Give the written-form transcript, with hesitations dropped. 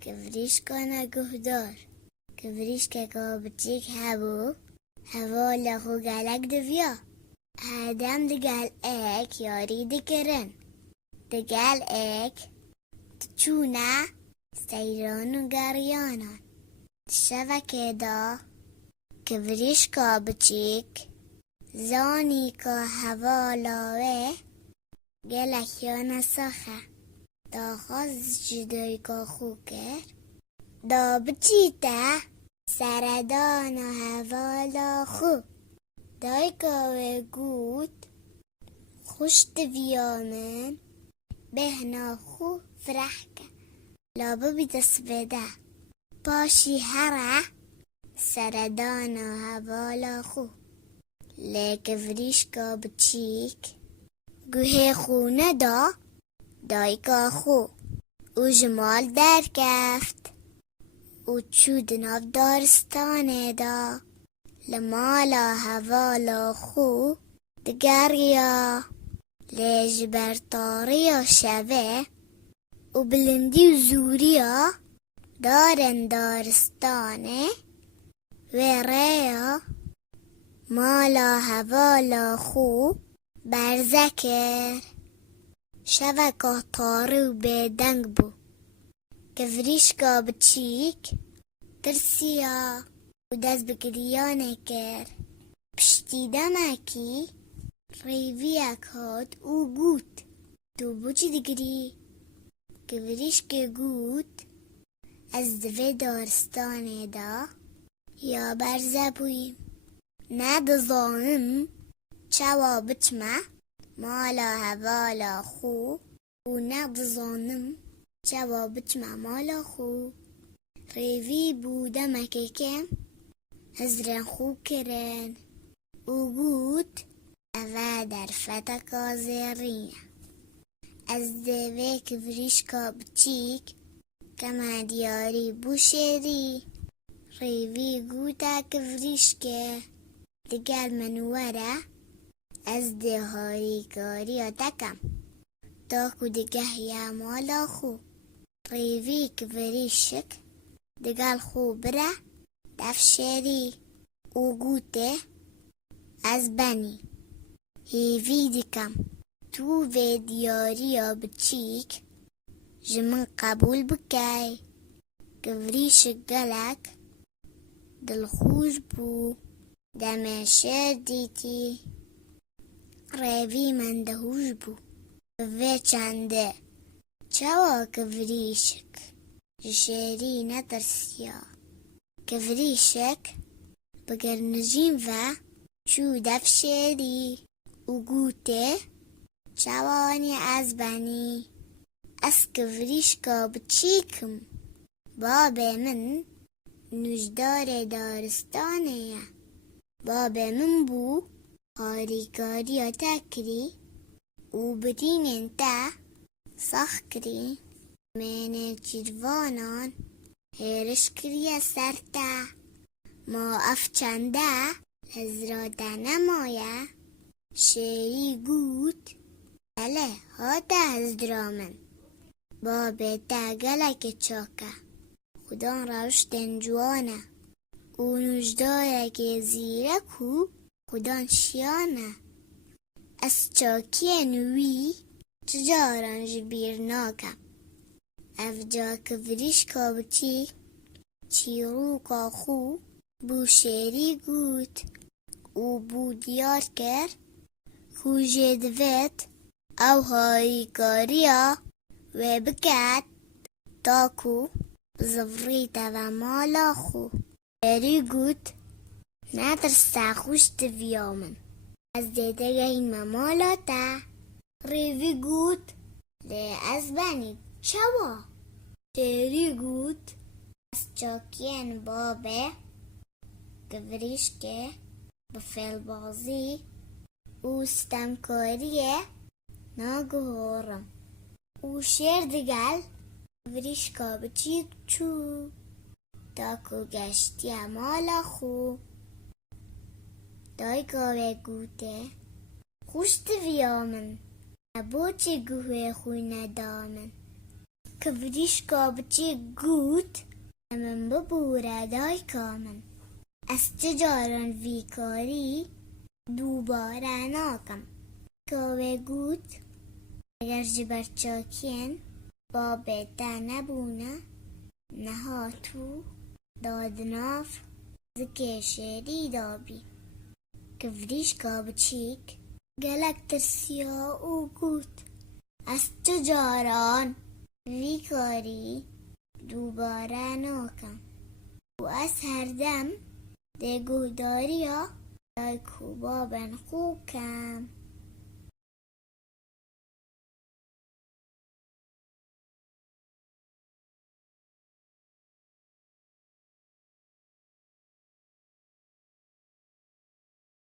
كفريشكا نگهدار كفريشكا بچیک هبو هوا لخو گلک دویا هدم دگل ایک یاری دکرن دگل ایک تچونه سیران و گریانان شبکه دا كفريشكا بچیک زانی که هوا لاوه گلک یا نساخه دا خواست جدای که خو کرد دا بچیته سردان و هوا لا خو دای که گود خوشت ویامن بهنا خو فرحکه لابا بیدست بده پاشی هره سردان و هوا لا خو لیک فریشکا بچیک گوه خونه دا دایکا خو او جمال در کفت او چود ناف دارستانه دا لمالا هوالا خو دگریا لیج برطاریا شوه او بلندی و زوریا دارن دارستانه و ریا مالا هوالا خو برزکر شوکا تاره و بدنگ بو کفریشکا بچیک ترسیا و دست بگریانه کر پشتی دمکی ریویک هاد او گوت تو بوچی دگری کفریشک گوت از دوی دارستانه دا یا برزه بویم ندزانم چوا بچمه مالا هوالا خو و ندزانم چوا بچمه مالا خو ریوی بوده مککم هزرن خو کرن او گود اوه در فتکا زیرینه از دوی کفریشکا بچیک کما دیاری بوشری ریوی گوده کفریشکه دگل منوره از دهاری کاری تکم تا کدگه یا مالا خو ریوی کفریشک دگل خو بره دفشری او گوته از بنی هیوی دکم تو و دیاری یا بچیک جمن قبول بکی کفریشک گلک دلخوش بو دمشر دیتی ریوی من دهوش بو و چنده چوا کفریشک جشری نترسیا کفریشک بگر نجیم و چو دفشری او گوته چوانی از بنی از کفریشکا بچیکم باب من نجدار دارستانه باب من بو کاری تکری او بدین انتا سخ کری من چیروانان هرش کری سرتا ما افچنده هزراده نمایه شیری گود اله ها تا هزدرامن باب تا گلک چاکه خدا روش دنجوانه او نجداره که زیرکو خدا شیانه از چاکی نوی تجاران جبیر ناکم افجا کفریشکا بچی چیروکا خو بو شیری گود او بو دیار کر خو جدویت او هایی کاریا و بکت تاکو زفریتا و مالا خو شیری گود ندرسته خوش دویامن از دیده این ممالا تا ریوی گود لی از بنی چوا شیری گود از چاکین بابه کفریشکه بفیل بازی او ستمکاریه ناگهارم او شیر دگل کفریشکا بچیک چو تاکو گشتی مالا خو دای گاوه گوته خوشت ویامن بۆچی گوێ خۆی نەدامن کە وریشکا بچی گوت من ببوورە دایکا من ئەس چ جاران وی کاری دووبارە ناکەم کەوێ گوت ئەگەر ji ber çakiyên babê te nebûne nehatû dadinav zikê şêrî dabî kە wrîşka biçîk gelek tirsiya û got ez çi caran vî karî dûbare nakim û ez herdem dê guhdariya dayik û babên xwe kem.